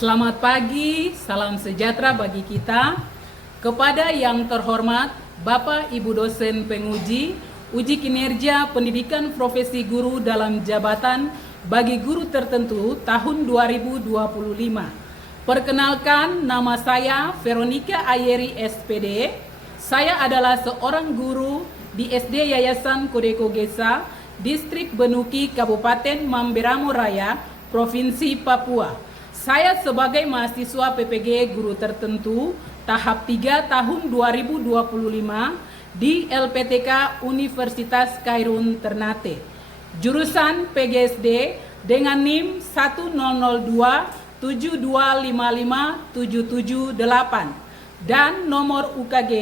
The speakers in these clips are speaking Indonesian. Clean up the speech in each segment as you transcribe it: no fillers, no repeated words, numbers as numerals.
Selamat pagi, salam sejahtera bagi kita. Kepada yang terhormat Bapak Ibu dosen penguji, uji kinerja pendidikan profesi guru dalam jabatan bagi guru tertentu tahun 2025. Perkenalkan, nama saya Veronica Ayeri SPD. Saya adalah seorang guru di SD Yayasan Kodeko Gesa, Distrik Benuki, Kabupaten Mamberamo Raya, Provinsi Papua. Saya sebagai mahasiswa PPG guru tertentu tahap 3 tahun 2025 di LPTK Universitas Khairun Ternate. Jurusan PGSD dengan NIM 1027255778 dan nomor UKG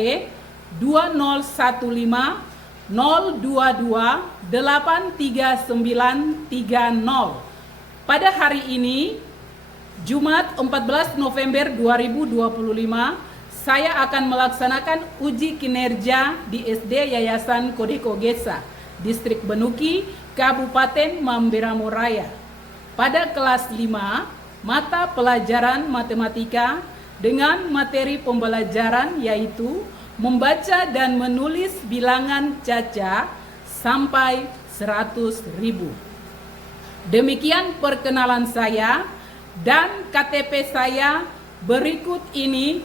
2050228390. Pada hari ini Jumat 14 November 2025, saya akan melaksanakan uji kinerja di SD Yayasan Kodeko Gesa, Distrik Benuki, Kabupaten Mamberamo Raya. Pada kelas 5, mata pelajaran matematika dengan materi pembelajaran yaitu membaca dan menulis bilangan caca sampai 100.000. Demikian perkenalan saya. Dan KTP saya berikut ini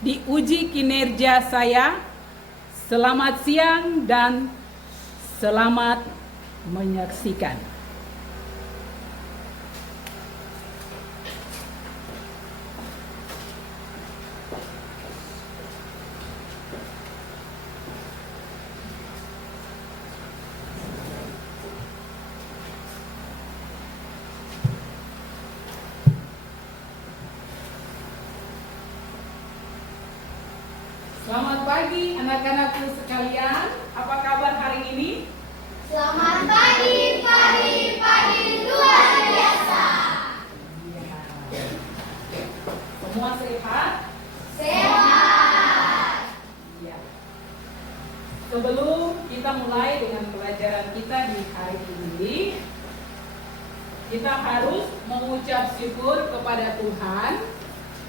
di uji kinerja saya. Selamat siang dan selamat menyaksikan. Selamat pagi anak-anakku sekalian, apa kabar hari ini? Selamat pagi, luar biasa. Ya. Semua sehat? Sehat. Ya. Sebelum kita mulai dengan pelajaran kita di hari ini, kita harus mengucap syukur kepada Tuhan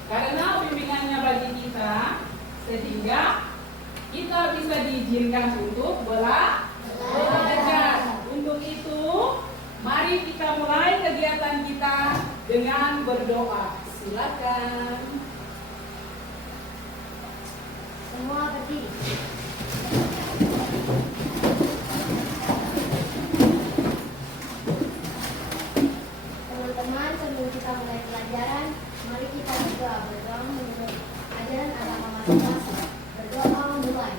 karena bimbingannya bagi kita, sehingga kita bisa diizinkan untuk belajar. Untuk itu, mari kita mulai kegiatan kita dengan berdoa. Silakan. Semua berdiri. Teman-teman, sebelum kita mulai pelajaran, mari kita berdoa menurut ajaran agama masing-masing. Berdoa memulai.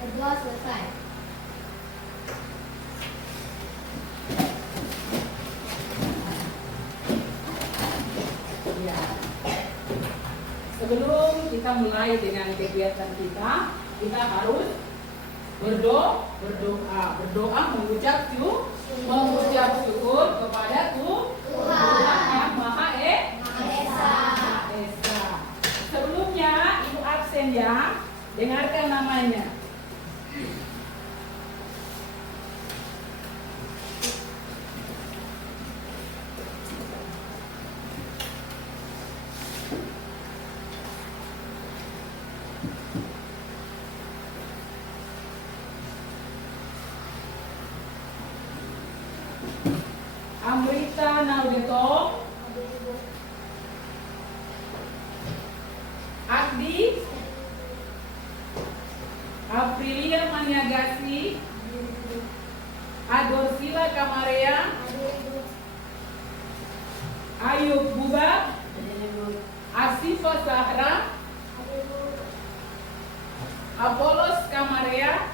Berdoa selesai. Ya. Sebelum kita mulai dengan kegiatan kita harus berdoa mengucap syukur kepada Tuhan yang Maha Esa. Sebelumnya ibu absen ya, dengarkan namanya. Amrita Naudeto, Agdi, Aprilia Maniagasi, Adorsila Kamarea, Ayub Bubat, Asifa Sahra, Apolos Kamarea,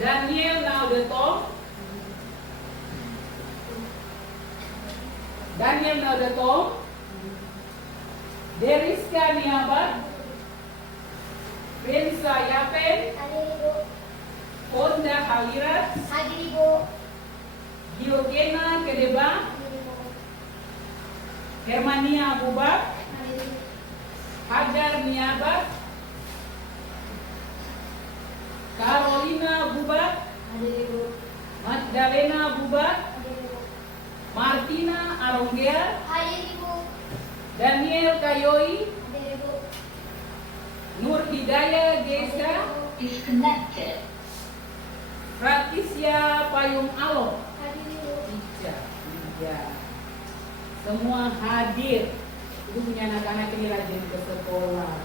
Daniel Naudeto, Deriska Niabat, Bensa Yapen, Honda Halirat, Giogena Kedeba, Hermania Bubak, Hajar Niabat, Carolina Bubat, Hadir Ibu. Magdalena Bubat, Hadir Ibu. Martina Aronggea, Hadir Ibu. Daniel Kayoi, Hadir Ibu. Nur Hidayah Gesa, Disconnected. Pratisya Payung Alo. Hadir Ibu. Iya. Semua hadir. Itu punya anak-anak ini rajin ke sekolah.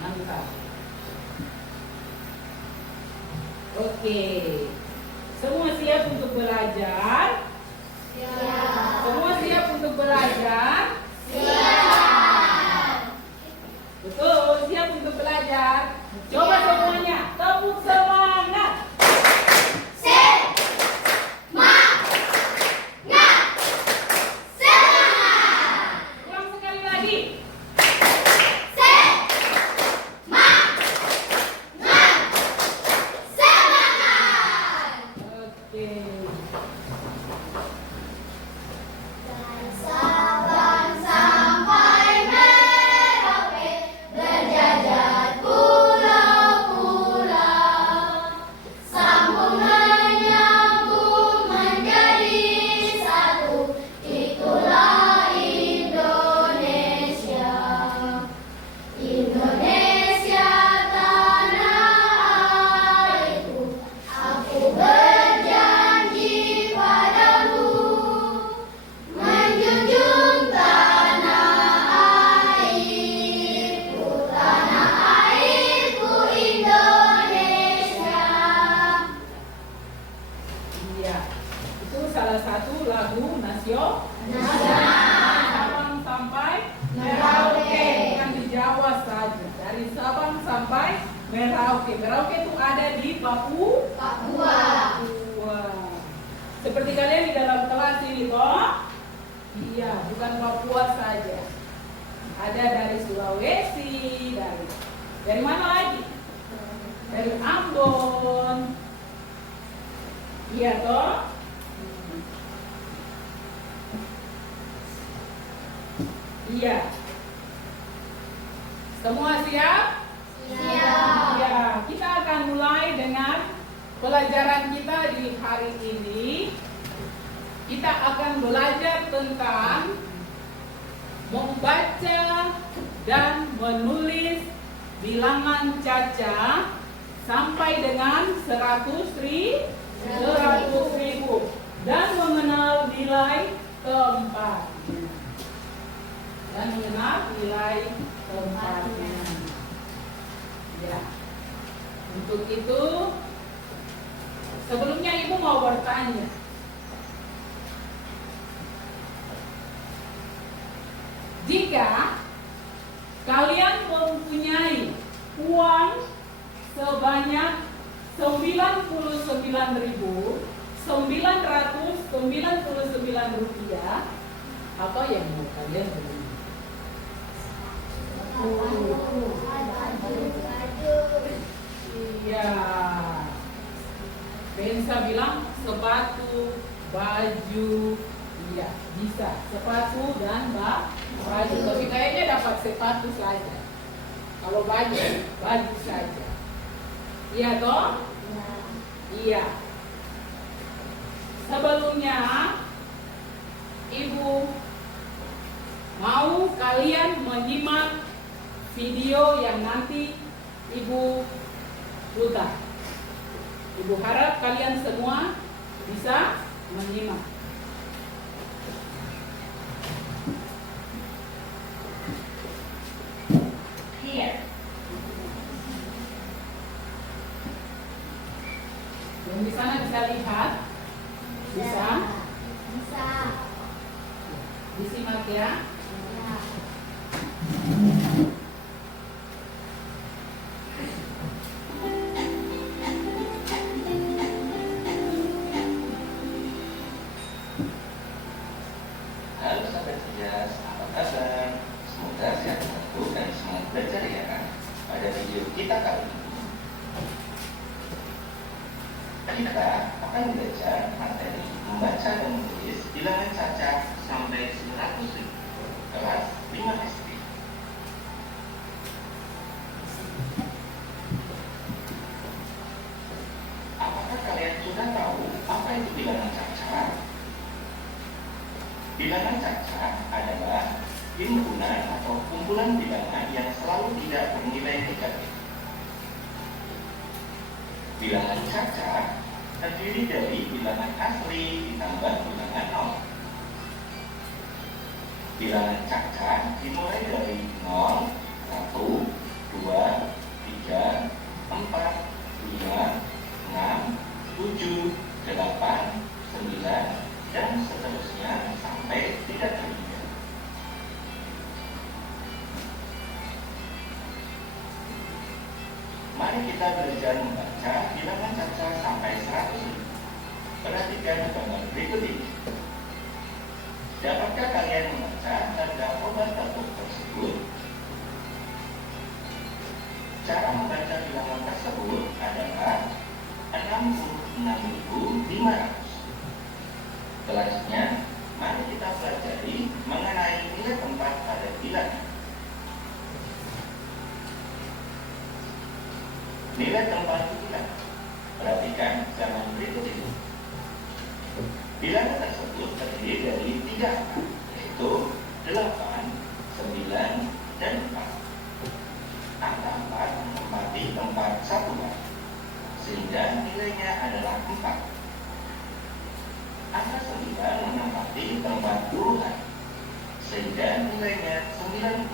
Mantap. Oke. Semua siap untuk belajar? Siap. Semua siap untuk belajar? Siap. Betul, siap untuk belajar. Coba semuanya, tepuk semangat. Ulang sekali lagi. Oke. Dan Sabang sampai Merauke berjajar pulau-pulau, sambung menyambung menjadi satu, itulah Indonesia. Indonesia tanah airku, aku berjanji padamu menjunjung tanah airku Indonesia. Iya. Itu salah satu lagu nasional. Sabang sampai Merauke. Bukan di Jawa saja. Dari Sabang sampai Merauke. Merauke itu ada di Papua. Papua. Seperti kalian di dalam kelas ini, toh? Iya, bukan Papua saja. Ada dari Sulawesi, dari mana lagi? Dari Ambon. Iya, toh? Iya. Semua siap? Siap. Ya, kita akan mulai dengan pelajaran kita di hari ini. Kita akan belajar tentang membaca dan menulis bilangan caca sampai dengan 100.000 dan mengenal nilai keempatnya. Ya. Untuk itu, sebelumnya Ibu mau bertanya. Jika kalian mempunyai uang sebanyak 99.999 rupiah, apa yang mau kalian beli? Iya. Bensa bilang sepatu, baju, iya bisa sepatu dan baju. Tapi kayaknya dapat sepatu saja. Kalau baju saja. Iya toh? Iya. Sebelumnya Ibu mau kalian menyimak video yang nanti Ibu putar. Ibu harap kalian semua bisa menyimak. Here. Yang di sana bisa lihat, bisa disimak ya. Halo sahabat cerdas, apa kabar? Semoga sehat selalu dan semangat belajar ya. Pada video kita kali ini, kita akan belajar materi membaca dan menulis bilangan caca sampai 100.000 kelas 5 SD. apakah kalian sudah tahu apa itu bilangan cacat? Bilangan cacat adalah himpunan atau kumpulan bilangan yang selalu tidak bernilai negatif. Bilangan cacat terdiri dari bilangan asli ditambah bilangan nol. Bilangan cacat dimulai dari 0, 1, 2, 3, 4, 5, 6, 7, 8, 9, dan seterusnya sampai tidak terhingga. Mari kita belajar membaca bilangan cacat sampai 100.000. Perhatikan gambar berikut ini. Dapatkah kalian membaca tanda obat batuk tersebut? Cara membaca bilangan tersebut adalah 66.500. Selanjutnya, mari kita pelajari mengenai nilai tempat pada bilangan. Nilai tempat bilangan. Perhatikan gambar berikut ini. Bilangan tersebut terdiri dari 3 angka, yaitu 8, 9, dan 4. Angka 4 menempati tempat satuan, sehingga nilainya adalah 4. Angka 9 menempati tempat puluhan, sehingga nilainya 90.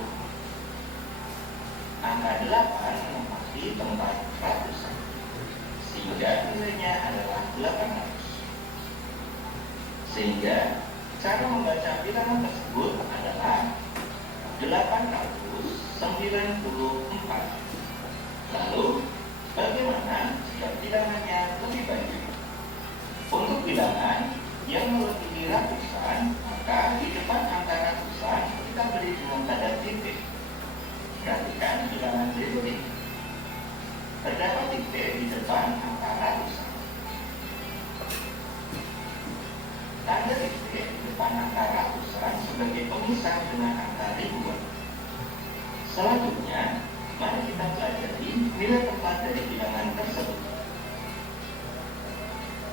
Angka 8 menempati tempat ratusan, sehingga nilainya adalah 800. Sehingga cara membaca bilangan tersebut adalah 894. Lalu, bagaimana jika bilangannya lebih banyak? Untuk bilangan yang melebihi ratusan, maka di depan angka ratusan kita beri dengan tanda titik. Perhatikan bilangan berikut ini. Terdapat titik di depan angka ratusan. Tanda titik di depan angka ratusan sebagai pemisah dengan angka ribuan. Selanjutnya, mari kita pelajari nilai tempat dari bilangan tersebut.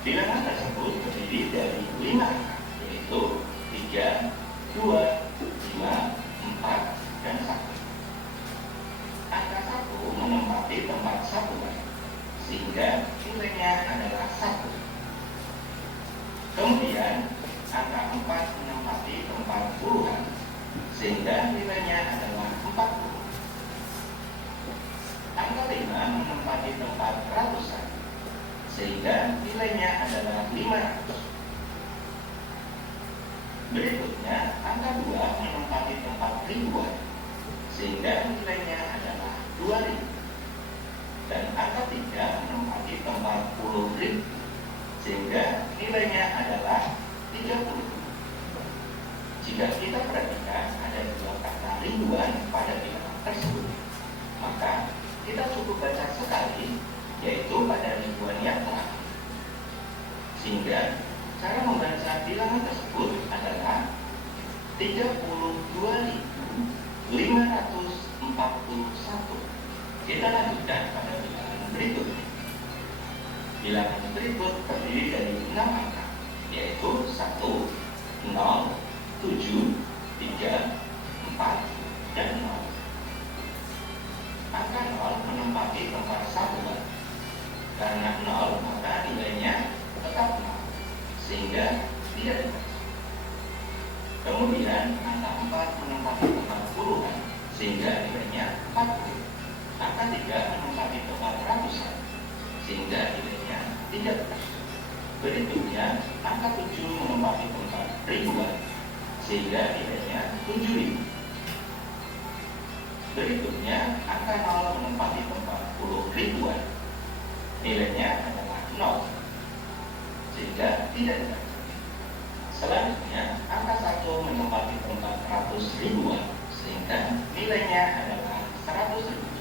Bilangan tersebut terdiri dari 5 angka, yaitu 3, 2, 5, 4, dan 1. Angka 1 menempati tempat satuan, sehingga nilainya adalah 1. Kemudian, angka 4 menempati tempat puluhan, sehingga nilainya adalah 40. Angka 5 menempati tempat ratusan, sehingga nilainya adalah 500. Berikutnya, angka 2 menempati tempat ribuan, sehingga nilainya adalah 2000. Dan angka 3 menempati tempat puluh ribu, sehingga nilainya adalah 30. Jika kita perhatikan ada 2 kata ribuan pada bilangan tersebut, maka kita cukup baca sekali, yaitu pada ribuan yang terakhir. Sehingga cara membaca bilangan tersebut adalah 32.541. Kita lanjutkan pada bilangan berikutnya. Bilangan berikut terdiri dari 6 angka, yaitu 1, 0, 7, 3, 4, dan 0. Angka 0 menempati tempat satuan. Karena 0, maka nilainya tetap 0, sehingga tidak dibaca. Kemudian angka 4 menempati tempat puluhan, sehingga nilainya 40. Angka 3 menempati tempat ratusan, sehingga nilainya 300. Berikutnya, angka 7 menempati tempat ribuan, sehingga nilainya 7.000. Berikutnya, angka 0 menempati tempat puluh ribuan, nilainya adalah 0, sehingga tidak dibaca. Selanjutnya, angka 1 menempati tempat ratus ribuan, sehingga nilainya adalah 100.000.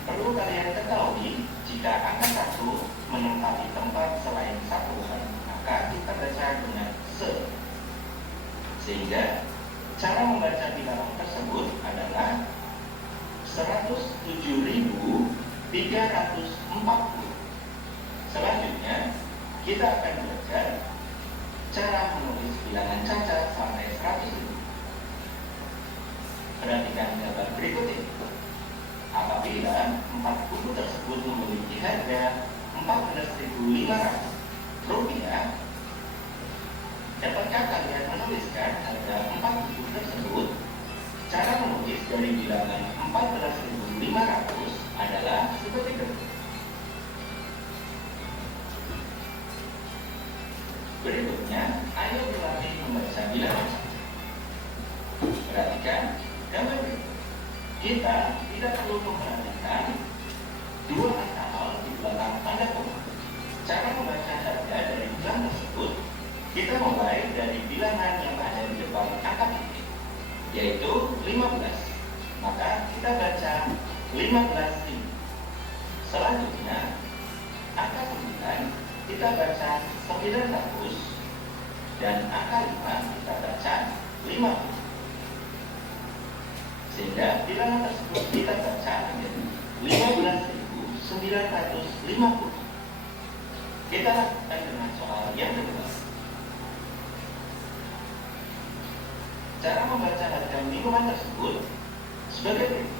Perlu kalian ketahui, jika angka 1 menempati tempat selain satuan, maka kita baca dengan se. Sehingga cara membaca bilangan tersebut adalah 107.340. Selanjutnya, kita akan belajar cara menulis bilangan cacat sampai 100.000. Perhatikan gambar berikut ini. Apabila 4 buku tersebut memiliki harga Rp14.500, dapatkah kalian menuliskan harga 4 buku tersebut? Cara menulis dari bilangan 14.500 adalah seperti berikut. Berikutnya, ayo berlatih membaca bilangan. Perhatikan gambar berikut. Kita tidak perlu memperhatikan dua angka nol di belakang tanda koma. Cara membaca harga dari bilangan tersebut, kita mulai dari bilangan yang ada di depan angka titik, yaitu 15. Maka kita baca 15.000. Selanjutnya, angka 9 kita baca 900, dan angka 5 kita baca 50. Sehingga bilangan tersebut kita baca menjadi 15.950. Kita lakukan dengan soal yang kedua. Cara membaca harga minuman tersebut sebagai berikut.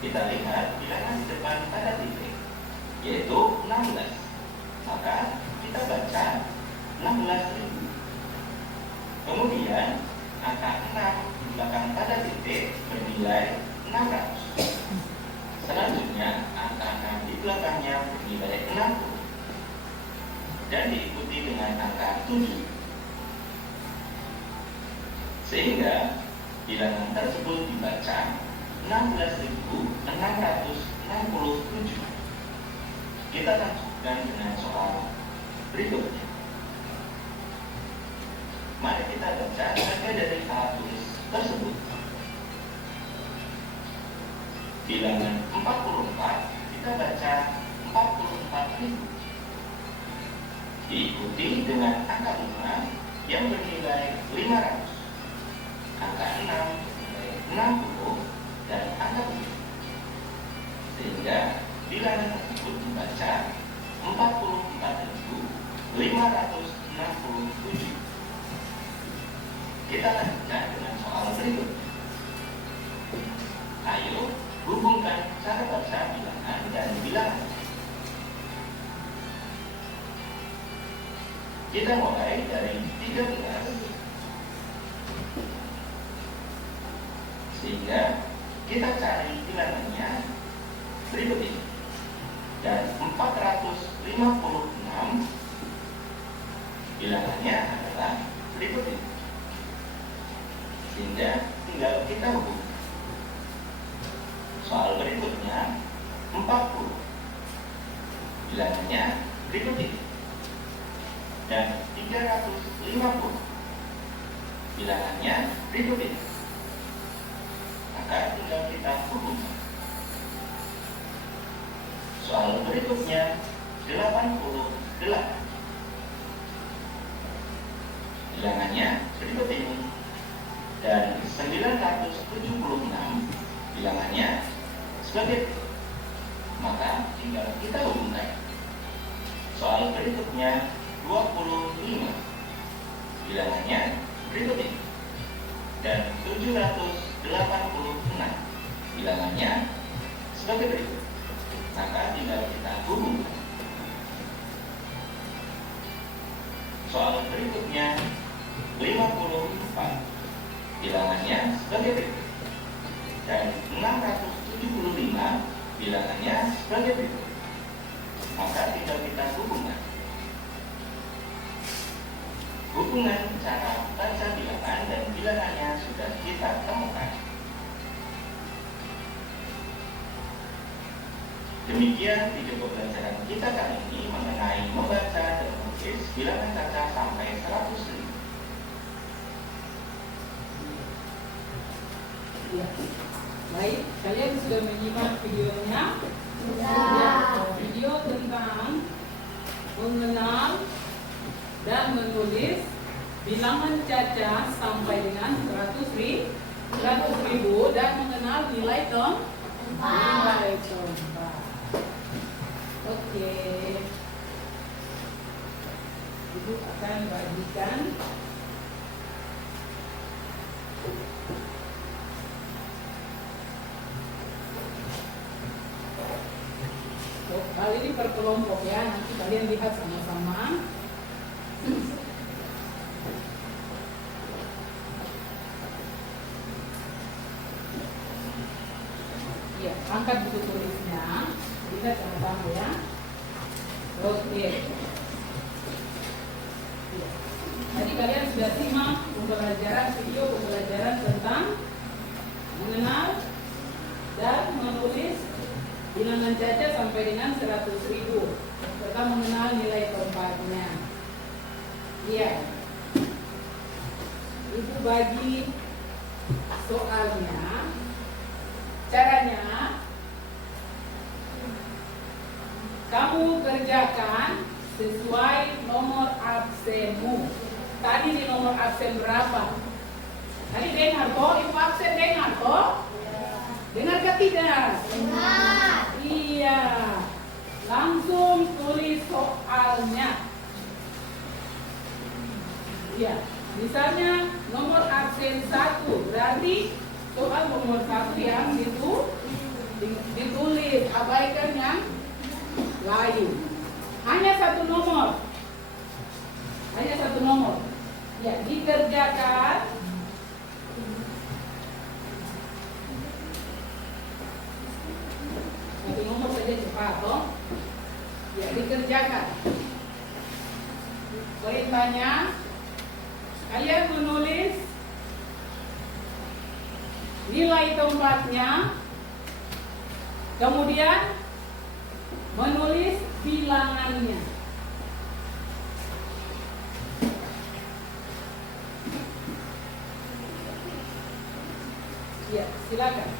Kita lihat bilangan di depan pada titik, yaitu 16. Maka kita baca 16.000. Kemudian angka 6 di belakang pada titik bernilai 600. Selanjutnya angka 6 di belakangnya bernilai 60 dan diikuti dengan angka 7. Sehingga bilangan tersebut dibaca 16.667. Kita lanjutkan dengan soal berikutnya. Mari kita baca harga dari alat tulis tersebut. Bilangan 44 kita baca 44.000. Diikuti dengan angka 5 yang bernilai 500. Angka 6 bernilai 60 dan angka 7. Sehingga bilangan tersebut dibaca 44.567. Kita lanjutkan dengan soal berikutnya. Ayo hubungkan cara baca bilangan dan bilangan. Kita mulai dari 13, sehingga kita cari bilangannya berikut ini. Dan 456 bilangannya adalah berikut ini. Sehingga tinggal kita hubungkan. Soal berikutnya 40 bilangannya berikut ini. Dan 350 bilangannya berikut ini. Maka tinggal kita hubungkan. Soal berikutnya 88 bilangannya berikut ini. Dan 976 bilangannya sebagai berikut. Maka tinggal kita hubungkan. Soal berikutnya 25 bilangannya berikut ini. Dan 786 bilangannya sebagai berikut. Maka tinggal kita hubungkan. Soal berikutnya 54 bilangannya sebagai berikut. Dan 675 bilangannya sebagai berikut. Maka tinggal kita hubungkan. Hubungan cara baca bilangan dan bilangannya sudah kita temukan. Demikian video pembelajaran kita kali ini mengenai membaca dan menulis bilangan cacat sampai 100.000. Ya. Baik, kalian sudah menyimak videonya? Sudah. Video tentang mengenal dan menulis bilangan cacat sampai dengan 100.000 dan mengenal nilai tempat. Oke. Ibu akan bagikan. Kali ini per kelompok ya, nanti kalian lihat sama-sama. Ya, angkat buku tulisnya, lihat sama-sama ya. Oke. Ya. Tadi kalian sudah simak video pembelajaran tentang mengenal dan menulis bilangan caca sampai dengan 100.000 serta mengenal nilai tempatnya. Iya. Ibu bagi soalnya. Caranya kamu kerjakan sesuai nomor absenmu. Tadi di nomor absen berapa? Tadi dengar kok, ibu absen dengar kok? Dengar ke tidak? Iya. Langsung tulis soalnya. Iya. Misalnya nomor absen 1, berarti soal nomor 1 yang ditulis, abaikan yang lain. Hanya satu nomor. Ya, dikerjakan. Satu nomor saja cepat, toh. Ya, dikerjakan. Perintahnya, kalian menulis nilai tempatnya, kemudian menulis bilangannya. Ya, silakan.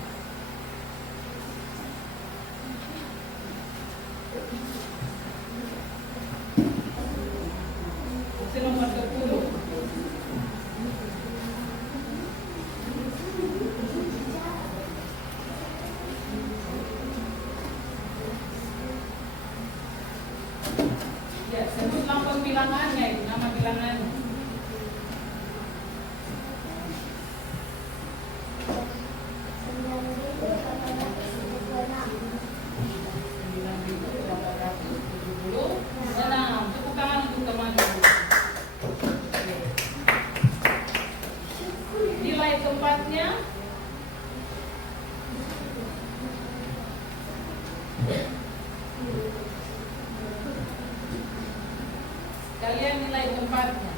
Nomor 10. Ya, sebut nama bilangannya, itu nama bilangannya. Tepuk tangan untuk teman-teman. Nilai tempatnya kalian nilai tempatnya.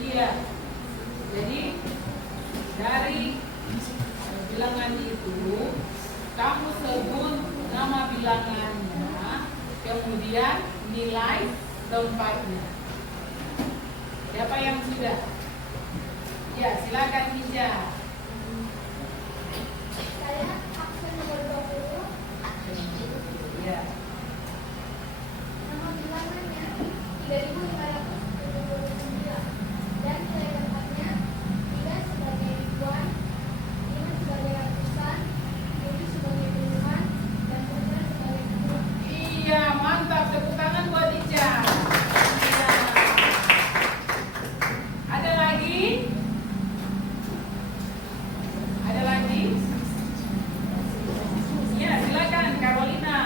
Iya. Jadi dari bilangan itu kamu sebut nama bilangannya, kemudian nilai tempatnya. Siapa yang sudah? Ya, silakan Kisha. Saya absen nomor 20. Ya. Nama bilangannya 3.579 dan nilai tempatnya 3 sebagai ribuan, 5 sebagai ratusan, 7 sebagai puluhan, dan 9 sebagai puluhan. Iya, mantap. Tepuk tangan buat Ica. Iya. Ada lagi? Ada lagi? Ya, silakan Carolina.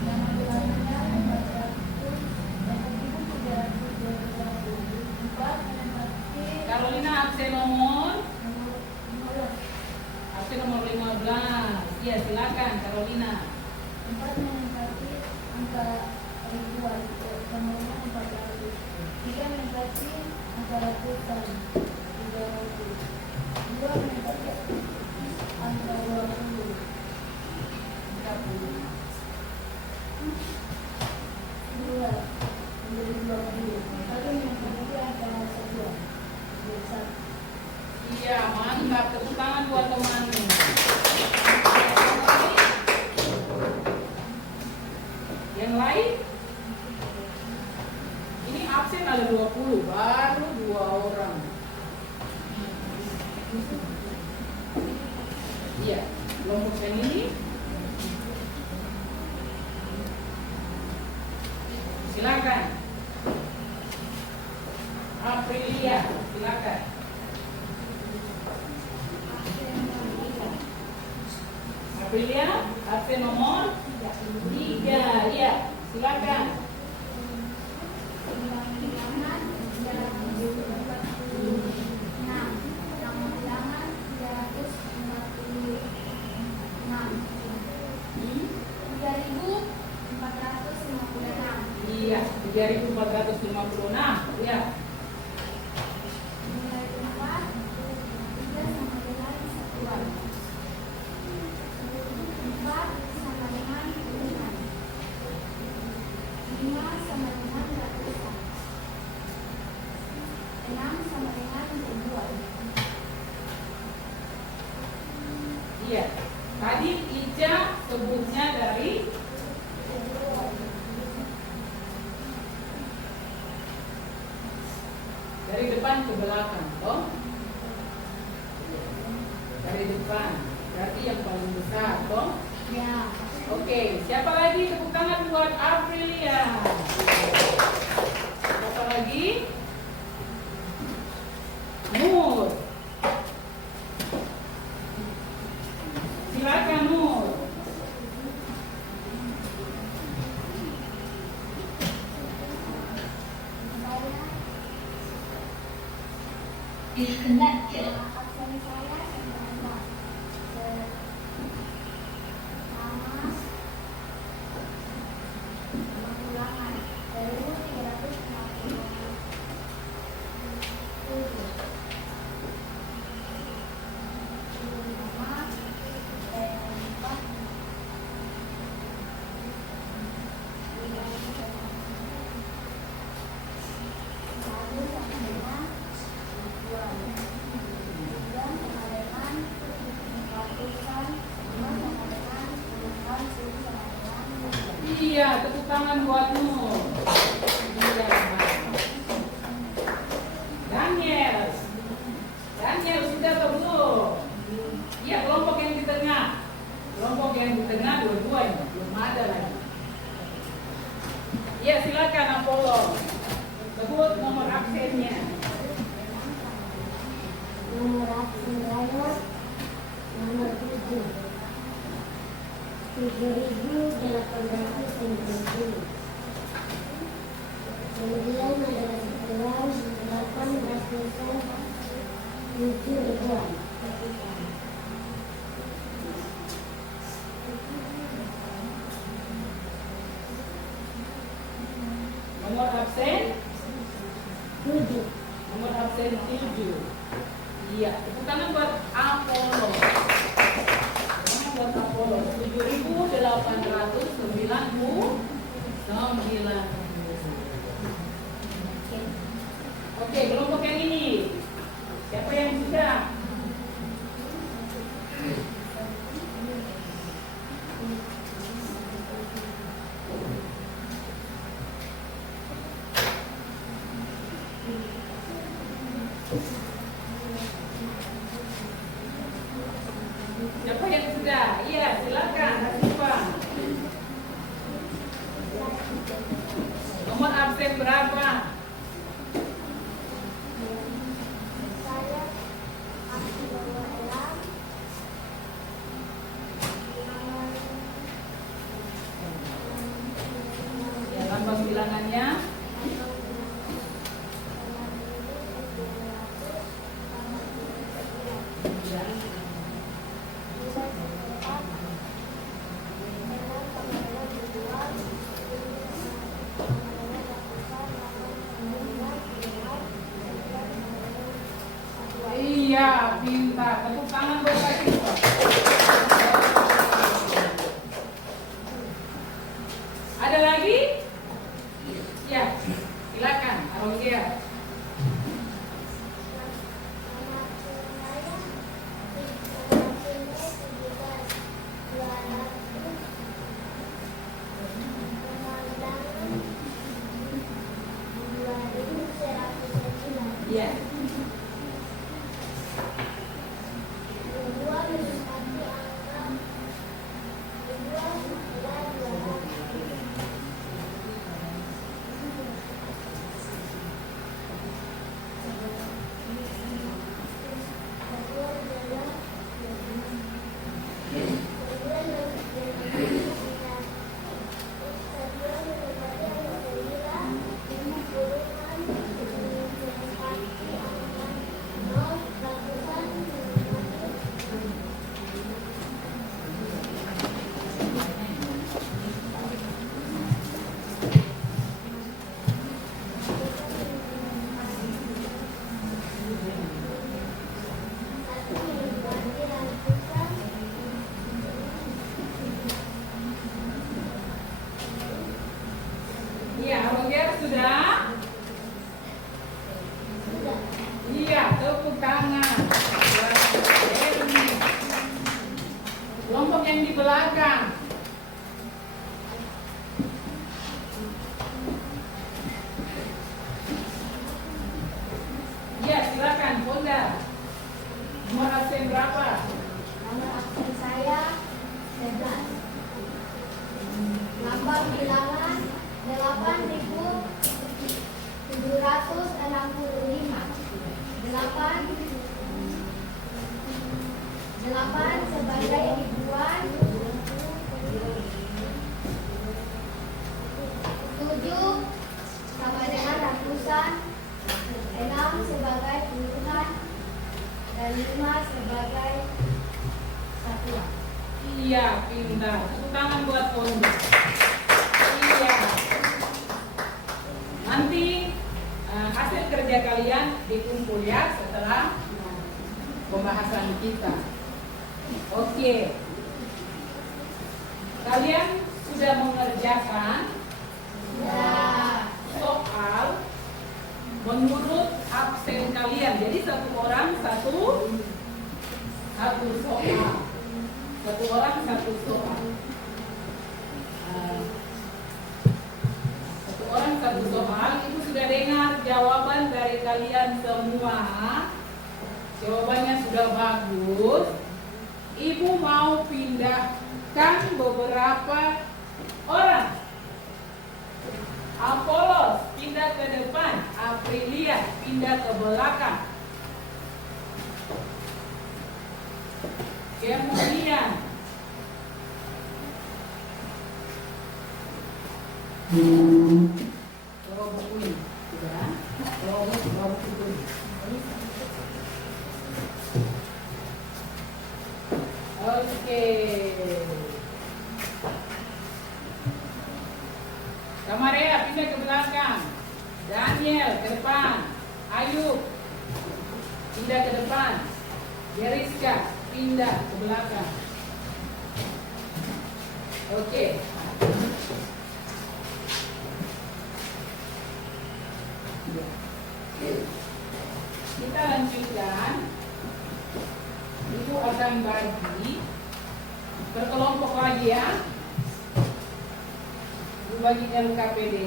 Nama bilangannya 400 dan 1.324 menempati Carolina absen nomor nomor 15. absen nomor 15. Iya, silakan Carolina. 4 menempati angka ribuan, nomornya 400. 3 menempati angka ratusan, 300. 2 menempati angka 20, 30. 2 menjadi 20. 1 menempati angka 1, 21. Iya, mantap. Tepuk tangan buat temanmu. Yang lain? Ini absen ada 20, baru 2 orang. Iya, kelompok yang ini. Silakan. Aprilia, silakan. Aprilia, absen nomor 3. Iya, silakan. Iya, 3.456. Iya. Iya. Tadi Ica sebutnya dari depan ke belakang, toh? Dari depan, berarti yang paling besar, toh? Ya. Oke, siapa lagi? Tepuk tangan buat Aprilia. Siapa lagi? Nur. Silakan Nur. Disconnected. Absen saya adalah pertama pengulangan dari 330. Iya, tepuk tangan buat Nur. Iya. Daniel. Daniel sudah atau belum? Iya, kelompok yang di tengah. Kelompok yang di tengah dua-duanya, belum ada lagi. Iya, silakan Apollo. Sebut nomor absennya. Nomor absen saya nomor 7. 7.890. Kemudian adalah sekitar 18% 7 ribuan. Nomor absen 7. nomor absen 7. Iya, tepuk tangan buat Apollo. Tangan buat Apollo. 7.899. Oke, kelompok yang ini. Siapa yang sudah? Siapa yang sudah? Iya, silakan. Hasifah. Nomor absen berapa? Saya absen nomor 6. Ya, tanpa bilangannya. Ya. Iya, pintar. Tepuk tangan buat Hasifah. Ada lagi? Ya, silakan, Arogia. Tepuk tangan. Kelompok yang di belakang. Ya, silakan, Fonda. Nomor absen berapa? Nomor absen saya 11. Lambang bilangan 8.765. 8 sebagai ribuan, 7 sama dengan ratusan, 6 sebagai puluhan, dan 5 sebagai satuan. Iya, pintar. Tepuk tangan buat Fonda. Iya. Nanti hasil kerja kalian dikumpul ya setelah pembahasan kita. Oke. Kalian sudah mengerjakan soal menurut absen kalian. Jadi satu orang satu soal. Satu orang satu soal. Satu orang satu soal. Ibu sudah dengar jawaban dari kalian semua. Jawabannya sudah bagus. Ibu mau pindahkan beberapa orang. Apolos pindah ke depan, Aprilia pindah ke belakang. Kemudian bawa buku ini, sudah? Bawa buku ini. Oke. Kamaria pindah ke belakang. Daniel ke depan. Ayub pindah ke depan. Jeriska pindah ke belakang. Oke. Kita lanjutkan. Ibu akan bagi berkelompok lagi ya. Ibu bagi LKPD.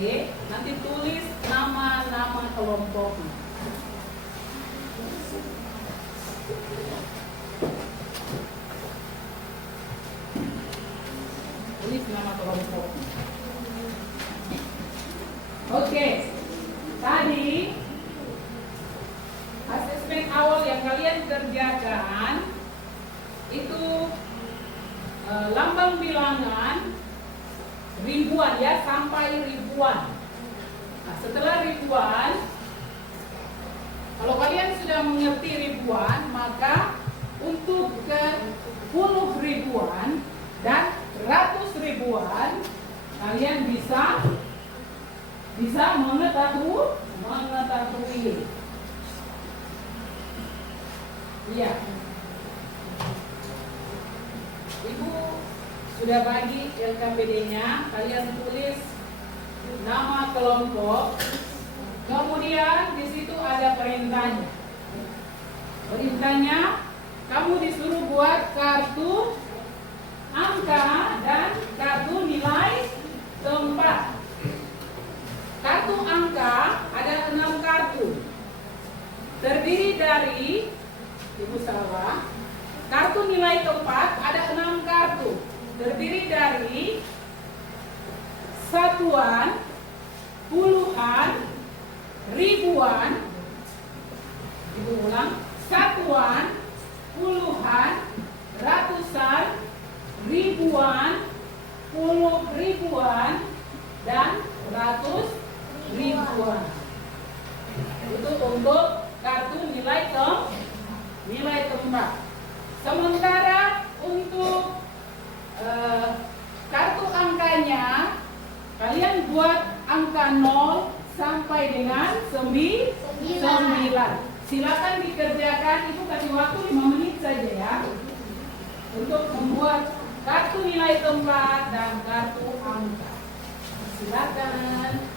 Nanti tulis nama-nama kelompoknya. Tulis nama kelompoknya. Oke. Tadi asesmen awal yang kalian kerjakan itu lambang bilangan ribuan ya, sampai ribuan. Nah, setelah ribuan, kalau kalian sudah mengerti ribuan, maka untuk ke puluh ribuan dan ratus ribuan kalian bisa mengetahui. Iya. Ibu sudah bagi LKPD-nya, kalian tulis nama kelompok. Kemudian di situ ada perintahnya. Perintahnya, kamu disuruh buat kartu angka dan kartu nilai tempat. Kartu angka ada 6 kartu. Terdiri dari, ibu salah, kartu nilai tempat ada 6 kartu. Terdiri dari satuan, puluhan, ribuan. Ibu ulang, satuan, puluhan, ratusan, ribuan, puluh ribuan, dan ratus ribuan. Itu untuk kartu nilai tempat. Sementara untuk kartu angkanya, kalian buat angka 0 sampai dengan 9. Silakan dikerjakan, itu kasih waktu 5 menit saja ya, untuk membuat kartu nilai tempat dan kartu angka. Silakan.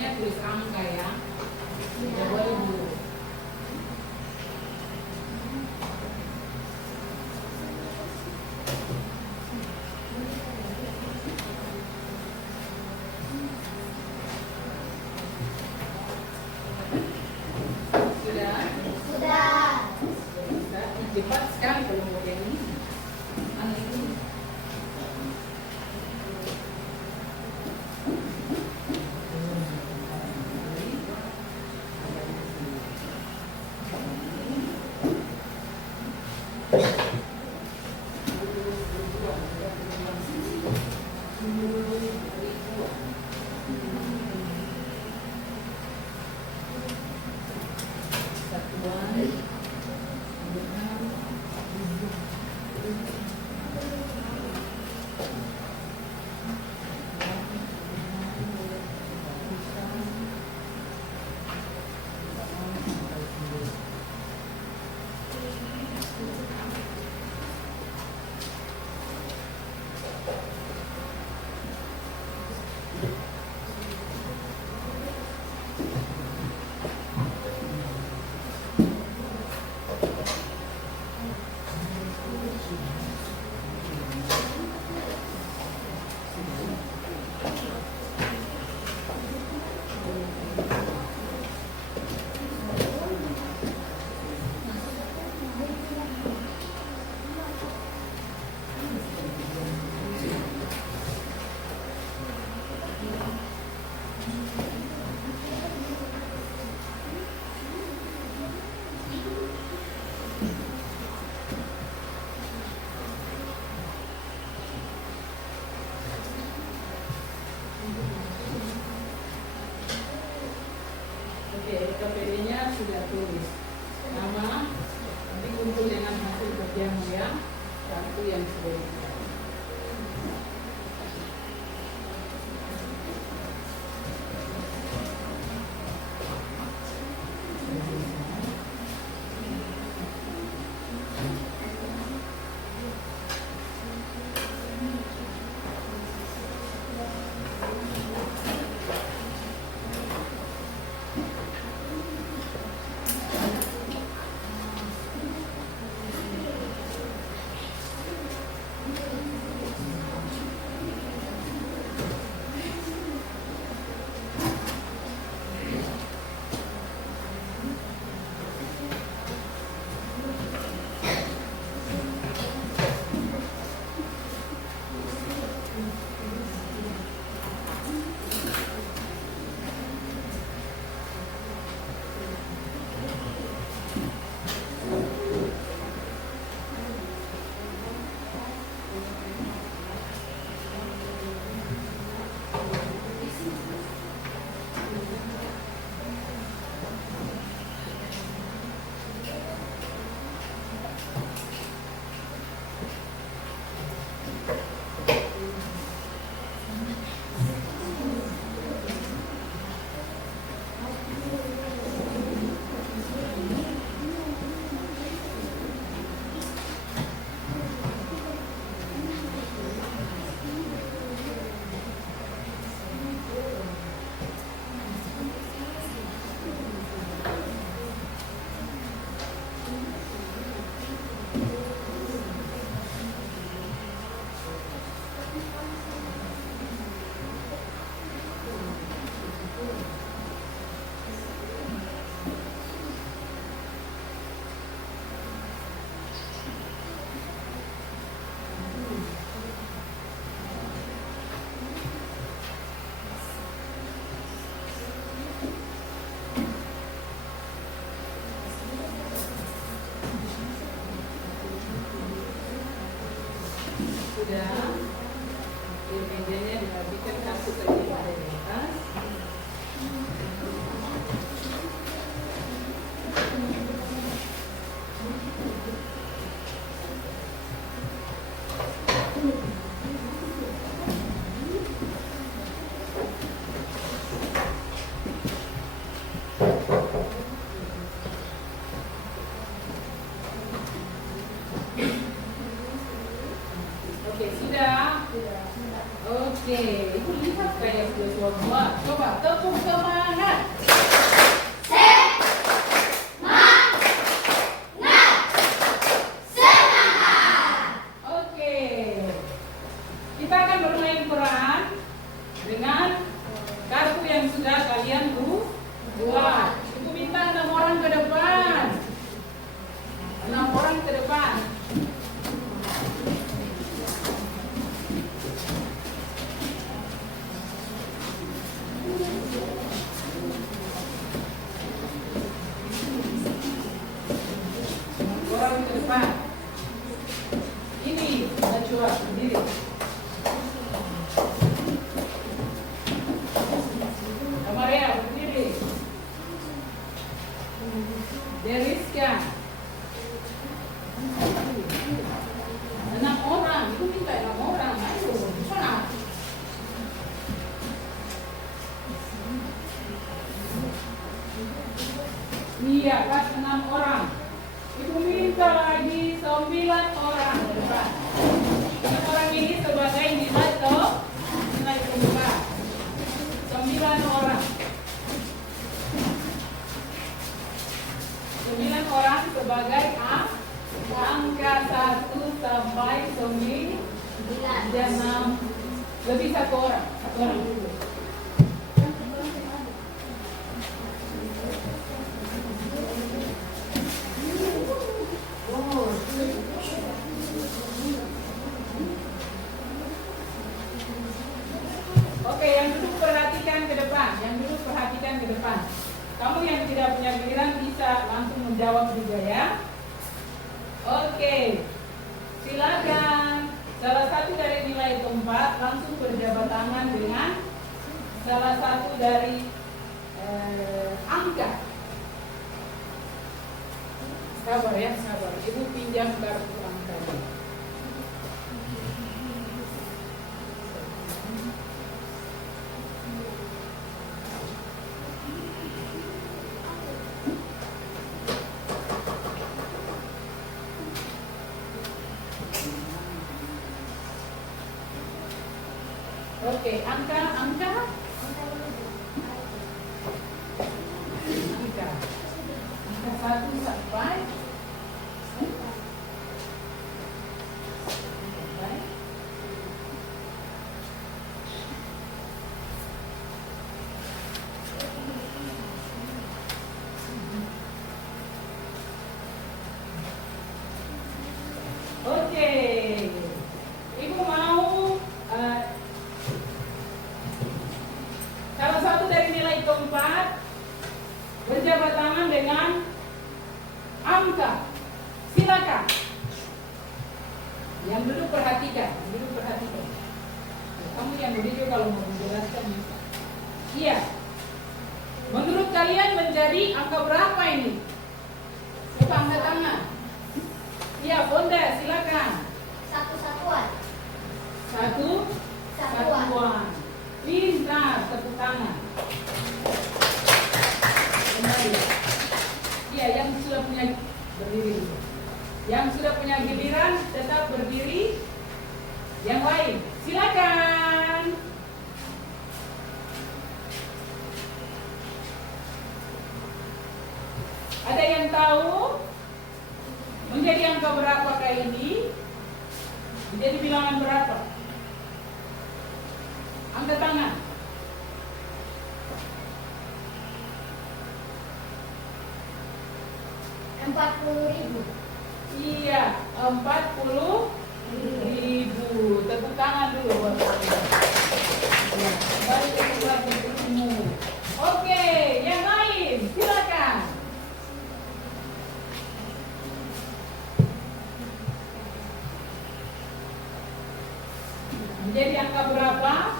Pokoknya tulis angka ya. Tidak boleh huruf. Sudah? Sudah. Cepat sekali kalau mau yang ini. Ini. Satuan. Oke, KPD-nya sudah tulis. Nama, nanti kumpul dengan hasil kerjamu ya. Satu yang sudah dikasih. Kayak sudah semua. Coba tepuk semangat. Oke. Kita akan bermain peran dengan kartu yang sudah kalian buat. Ibu minta 6 orang ke depan. 6 orang ke depan. Orang ke depan. Ini Najwa berdiri. Amalia berdiri. Deriska. 6 orang. Itu minta 6 orang. Ayo, sana. Iya, pas 6 orang. Ibu minta lagi 9 orang ke depan. 9 orang ini sebagai nilai keempat. 9 orang. 9 orang sebagai angka 1 sampai 9 dan 6. Lebih 1 orang. 1 orang dulu. Oke, yang duduk perhatikan ke depan. Yang duduk perhatikan ke depan. Kamu yang tidak punya giliran bisa langsung menjawab juga ya. Oke, silakan. Salah satu dari nilai keempat langsung berjabat tangan dengan salah satu dari angka. Sabar ya, sabar. Ibu pinjam kartu angka. Oke, angka 1 sampai Oke, Ibu mau salah satu dari nilai keempat berjabat tangan dengan angka. Silakan. Yang duduk perhatikan, Kamu yang berdiri kalau mau menjelaskan. Iya. Menurut kalian menjadi angka berapa ini? Coba angkat tangan. Iya, Bonda, silakan. 1 satuan. 1 satuan. Pintar, tepuk tangan. Kembali. Iya, yang sudah punya berdiri. Yang sudah punya giliran tetap berdiri. Yang lain, silakan. Ada yang tahu menjadi angka berapa kayak ini? Menjadi bilangan berapa? Angkat tangan. Rp40.000. Iya, 40.000. Tepuk tangan dulu buat saya. Ya, kembali ke tempat dudukmu. Oke, yang lain, silakan. Menjadi angka berapa?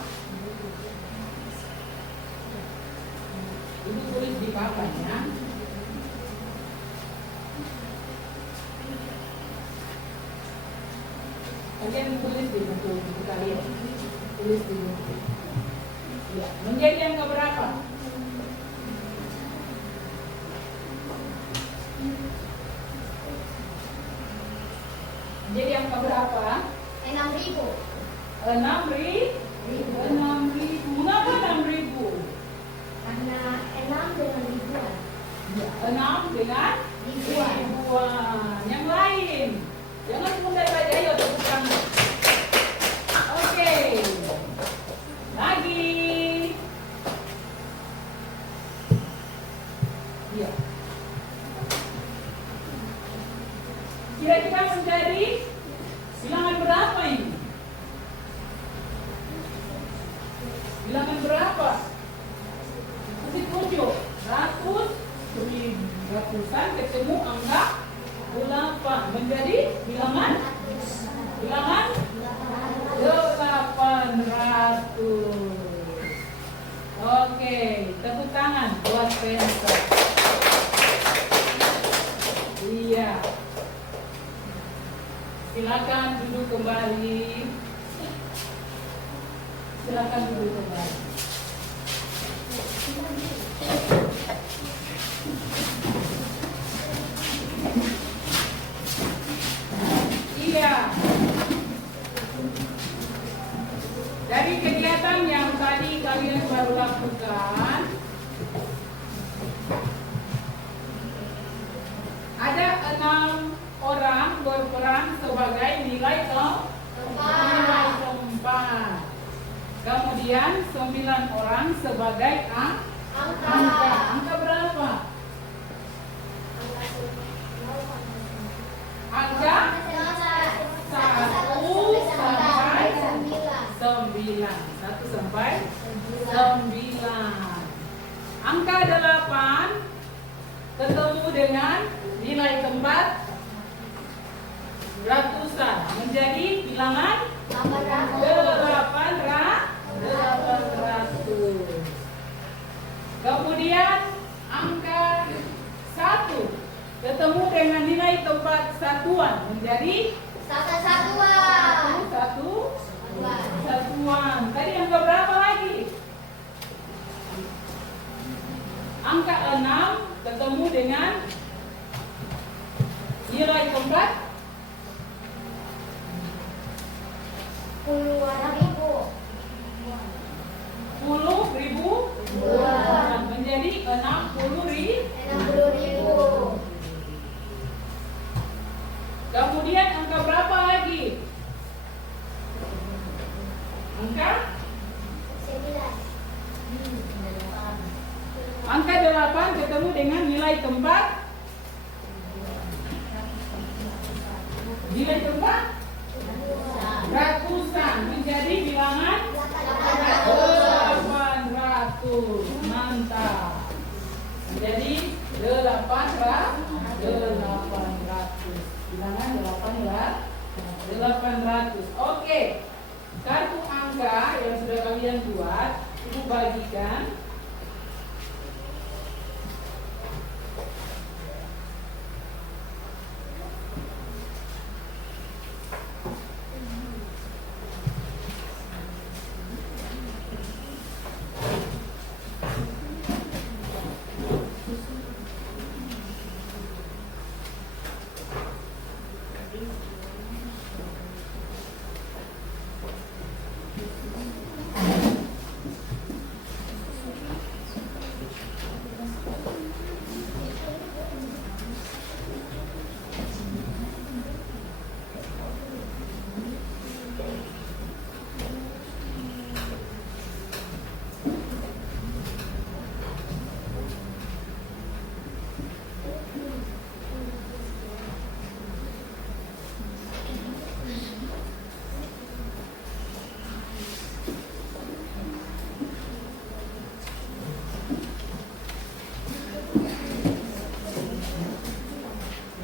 Ibu tulis di papan ya. Kalian tulis di buku kalian. Tulis di buku. Ya, menjadi angka berapa? Menjadi angka berapa? 6.000. 6.000. Bilangan berapa? Masih 7. Ratus, ratusan ketemu angka 8. Menjadi bilangan 800. Oke, tepuk tangan buat Spencer. Iya. Silakan duduk kembali. Silakan duduk kembali. Iya. Dari kegiatan yang tadi kalian baru lakukan, ada 6 orang berperan sebagai nilai keempat. Kemudian 9 orang sebagai angka. Angka berapa? Angka 1 sampai 9. Angka 8 ketemu dengan nilai keempat ratusan menjadi bilangan 800. Kemudian angka 1 ketemu dengan nilai keempat satuan menjadi satuan. Tadi angka berapa lagi? Angka 6 ketemu dengan nilai keempat puluh ribu menjadi 60.000. Kemudian angka berapa lagi? Angka 8 ketemu dengan nilai keempat ratusan menjadi bilangan 800. Mantap. Menjadi 800. Bilangan 800. Oke. Kartu angka yang sudah kalian buat, Ibu bagikan.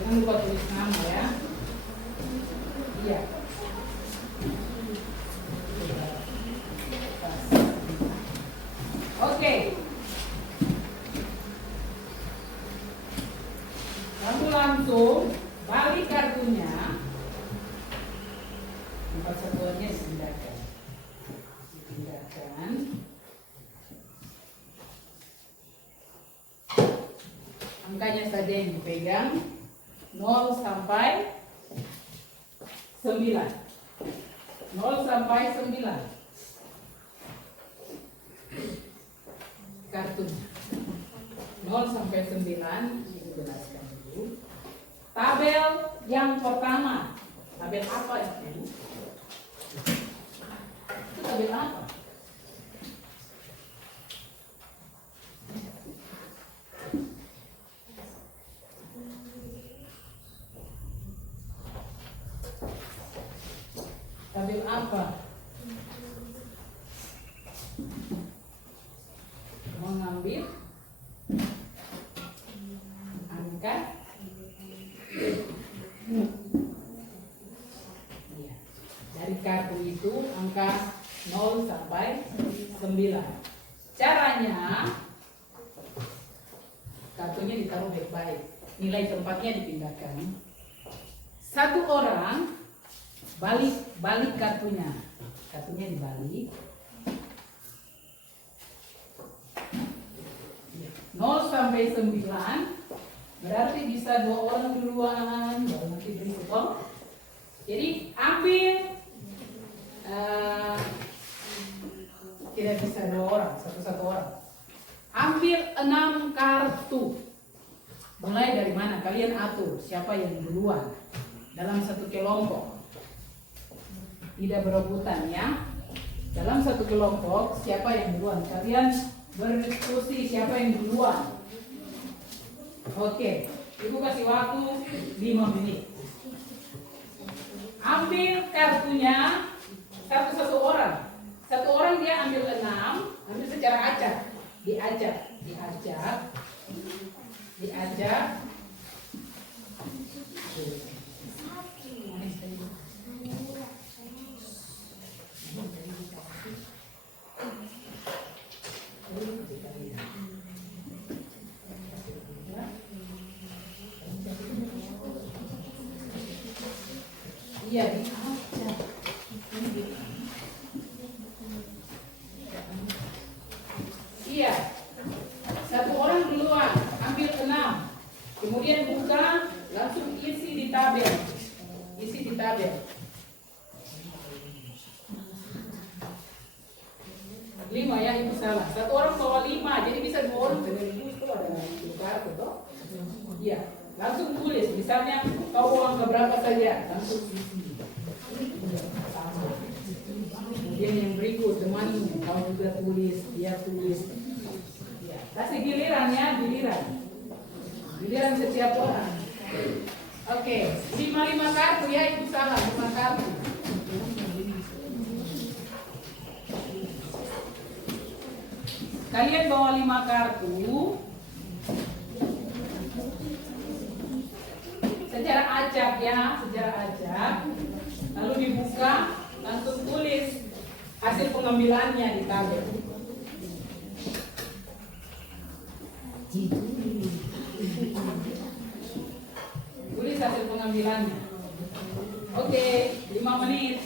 Jangan lupa tulis nama ya. Iya. Oke. Kamu langsung balik kartunya. Tempat satuannya dipindahkan. Angkanya saja yang dipegang. 0 sampai 9. 0 sampai 9. Kartunya 0 sampai 9 dijelaskan dulu. Tabel yang pertama. Tabel apa itu? Itu tabel apa? Tabel apa? ambil, angkat. Iya. Dari kartu itu angka 0 sampai 9. Caranya kartunya ditaruh baik-baik, nilai tempatnya dipindahkan. Satu orang balik kartunya dibalik. 0 sampai 9 berarti bisa 2 orang duluan, baru nanti berikut. Jadi ambil tidak bisa 2 orang, satu orang. Ambil 6 kartu. Mulai dari mana? Kalian atur siapa yang duluan dalam satu kelompok. Tidak berebutan ya. Dalam satu kelompok siapa yang duluan? Kalian berdiskusi siapa yang duluan. Oke, Ibu kasih waktu 5 menit. Ambil kartunya satu orang. Satu orang dia ambil 6, ambil secara acak. Diajak. Iya, diajak. Iya. Satu orang duluan, ambil 6. Kemudian buka, langsung isi di tabel. 5 ya, Ibu salah. Satu orang bawa 5, jadi bisa 2 orang dengan Ibu itu ada kartu toh. Iya, langsung tulis. Misalnya kau bawa angka berapa saja, langsung isi. Kemudian yang berikut temanmu, kau juga tulis, dia tulis. Ya, kasih giliran ya, giliran setiap orang. Oke, 5 kartu ya, Ibu salah 5 kartu. Kalian bawa 5 kartu. Secara acak ya, lalu dibuka, langsung tulis hasil pengambilannya di tabel. Tulis hasil pengambilannya. Oke, 5 menit.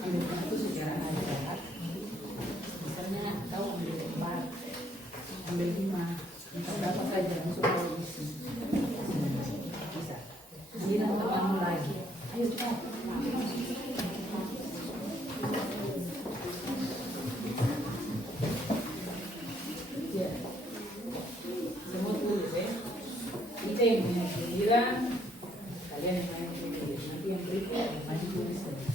Ambil kartu secara acak. Misalnya kau ambil 4, ambil 5, entah berapa saja langsung kau isi. Bisa. Giliran temanmu lagi. Ayo cepat. Ya. Semua tulis ya. Kita yang punya giliran, kalian yang main tulis. Nanti yang berikut maju tulis saja.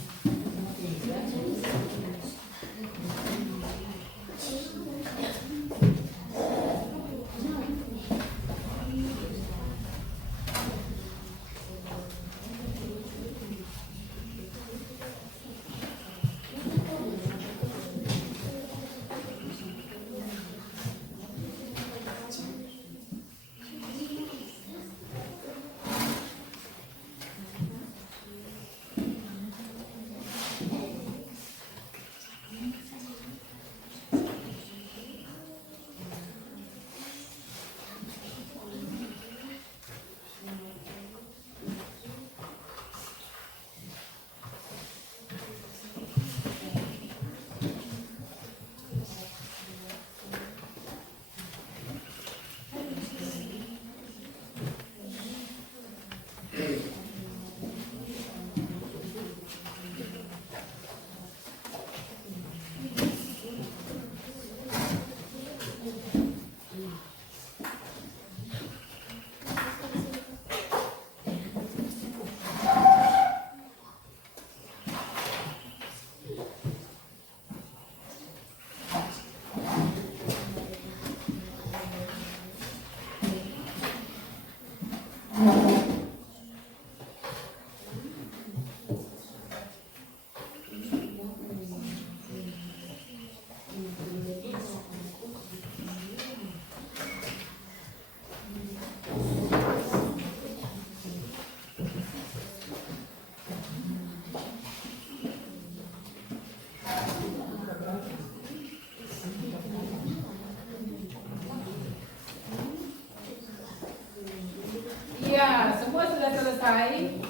selesai?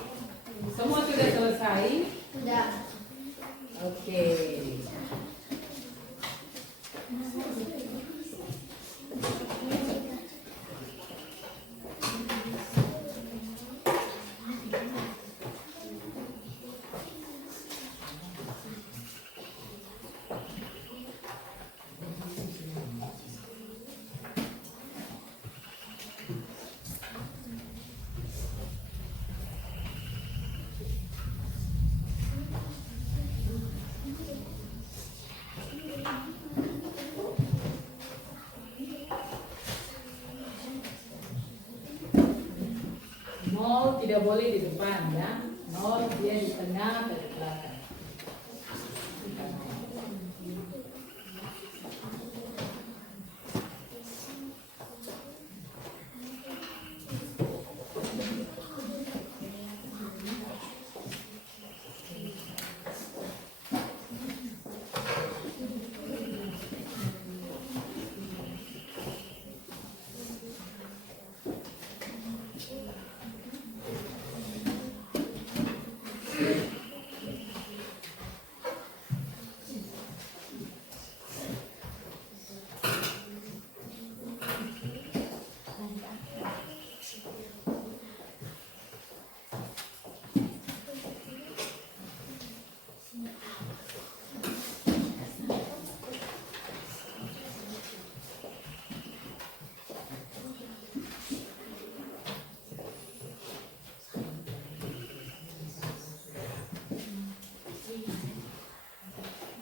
Semua sudah selesai? Sudah. Oke. Nol tidak boleh di depan ya. Nol dia di tengah dan di belakang.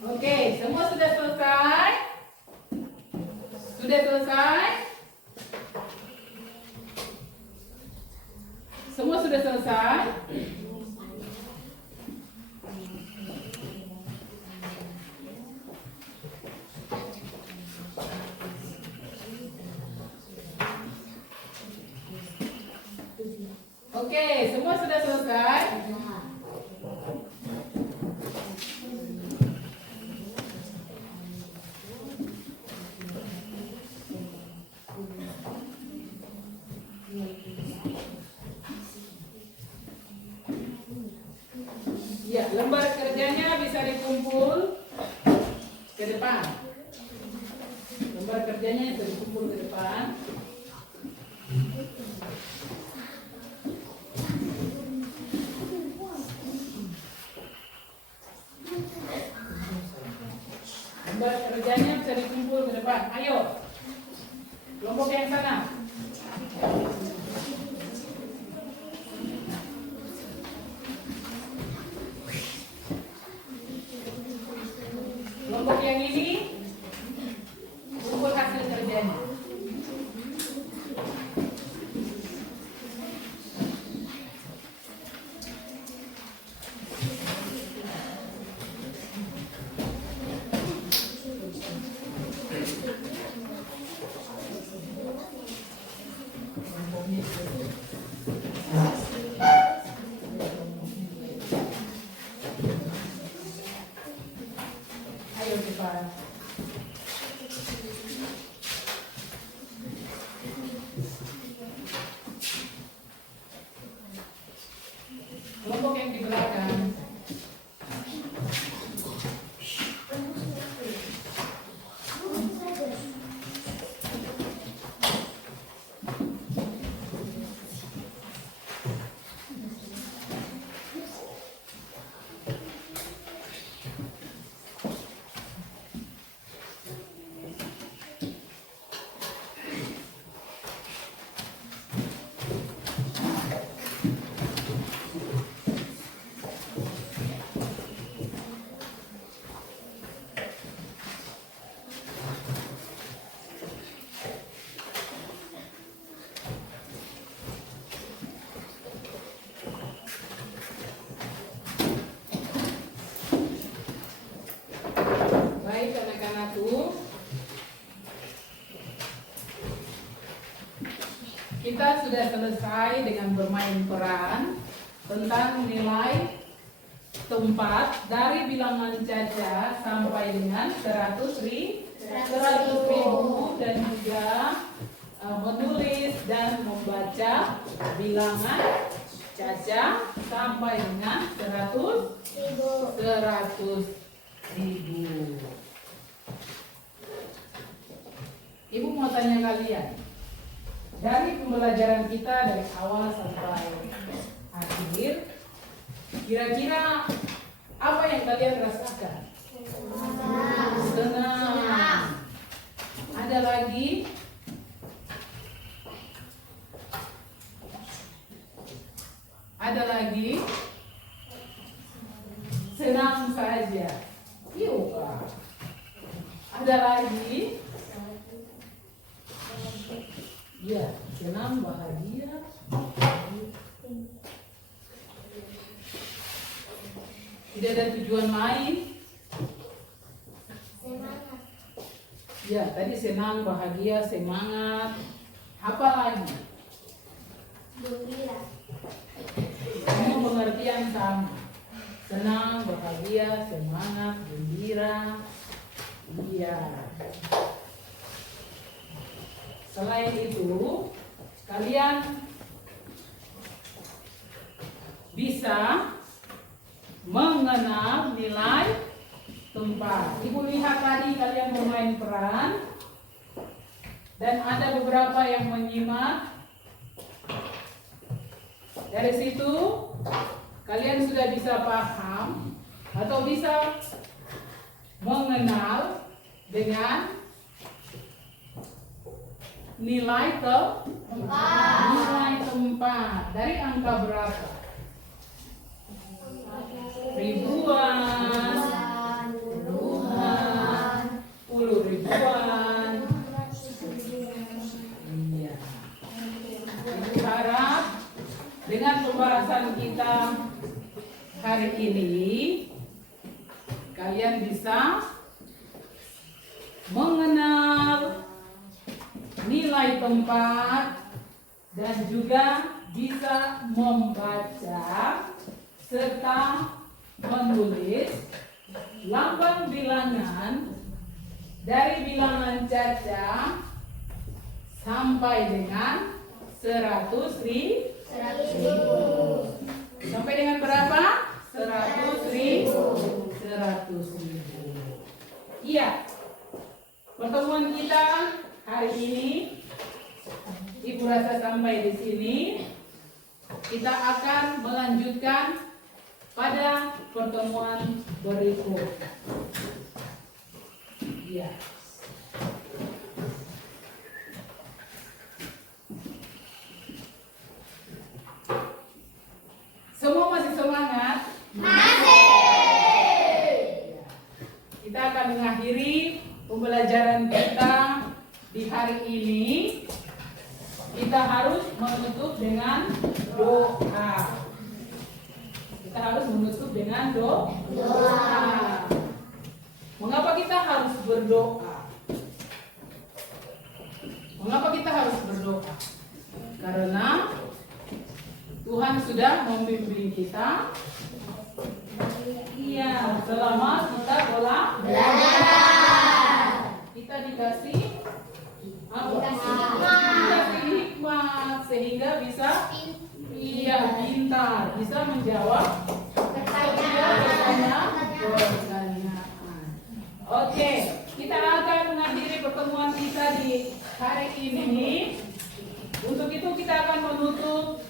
Oke, semua sudah selesai? Sudah selesai? Semua sudah selesai? Oke, semua sudah selesai? Ya, lembar kerjanya bisa dikumpul ke depan. Lembar kerjanya bisa dikumpul ke depan. Lembar kerjanya bisa dikumpul ke depan. Ayo, kelompok yang sana. Kelompok yang ini kumpul hasil kerjanya. Ayo cepat. Kelompok yang di belakang. Baik anak-anakku, kita sudah selesai dengan bermain peran tentang nilai tempat dari bilangan caca sampai dengan 100 ribu dan juga menulis dan membaca bilangan Caca sampai dengan 100.000. Ibu mau tanya kalian, dari pembelajaran kita dari awal sampai akhir, kira-kira apa yang kalian rasakan? Senang. Ada lagi? Ada lagi? Senang saja. Iya. Ada lagi? Ya, senang, bahagia. Tidak ada tujuan lain. Semangat. Ya, tadi senang, bahagia, semangat. Apa lagi? Gembira. Semua pengertian sama. Senang, bahagia, semangat, gembira. Iya. Selain itu, kalian bisa mengenal nilai tempat. Ibu lihat tadi kalian bermain peran dan ada beberapa yang menyimak. Dari situ kalian sudah bisa paham atau bisa mengenal dengan nilai tempat. Dari angka berapa? Ribuan, puluhan, 10 ribuan. Iya. Ibu harap dengan pembahasan kita hari ini kalian bisa mengenal nilai tempat dan juga bisa membaca serta menulis lambang bilangan dari bilangan caca sampai dengan 100.000. Sampai dengan berapa? 100.000. 100.000. Iya. Pertemuan kita hari ini Ibu rasa sampai di sini. Kita akan melanjutkan pada pertemuan berikut. Ya. Semua masih semangat? Masih. Ya. Kita akan mengakhiri pembelajaran kita di hari ini. Kita harus menutup dengan doa. Kita harus menutup dengan doa. Mengapa kita harus berdoa? Mengapa kita harus berdoa? Karena Tuhan sudah membimbing kita. Iya, selama kita belajar. Kita dikasih apa? Dikasih hikmat sehingga bisa pintar, bisa menjawab pertanyaan. Oke, kita akan mengakhiri pertemuan kita di hari ini. Untuk itu kita akan menutup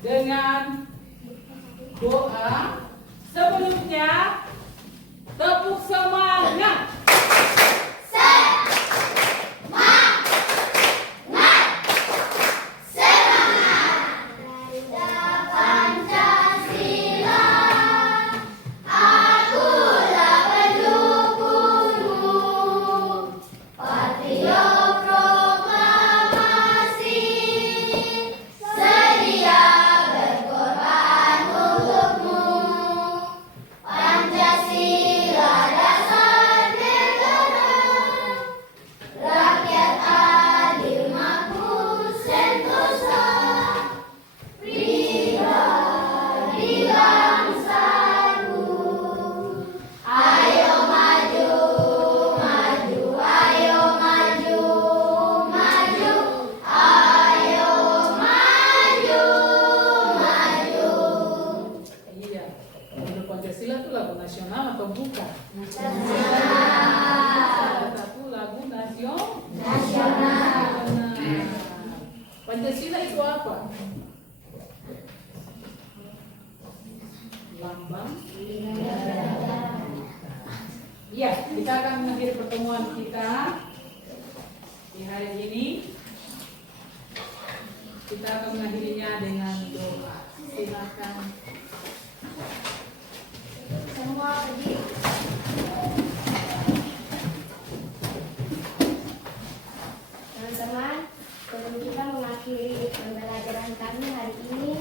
dengan doa. Sebelumnya, tepuk semangat. Panjang nasional atau bukan? Salah satu lagu nasional. Pancasila itu apa? Lambang. Iya, kita akan mengakhiri pertemuan kita di hari ini. Kita akan mengakhirinya dengan doa. Silakan. Semua berdiri. Teman-teman, sebelum kita mengakhiri pembelajaran kami hari ini,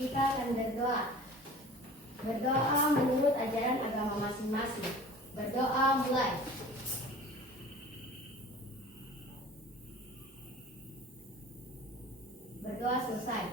kita akan berdoa. Berdoa menurut ajaran agama masing-masing. Berdoa mulai. Berdoa selesai.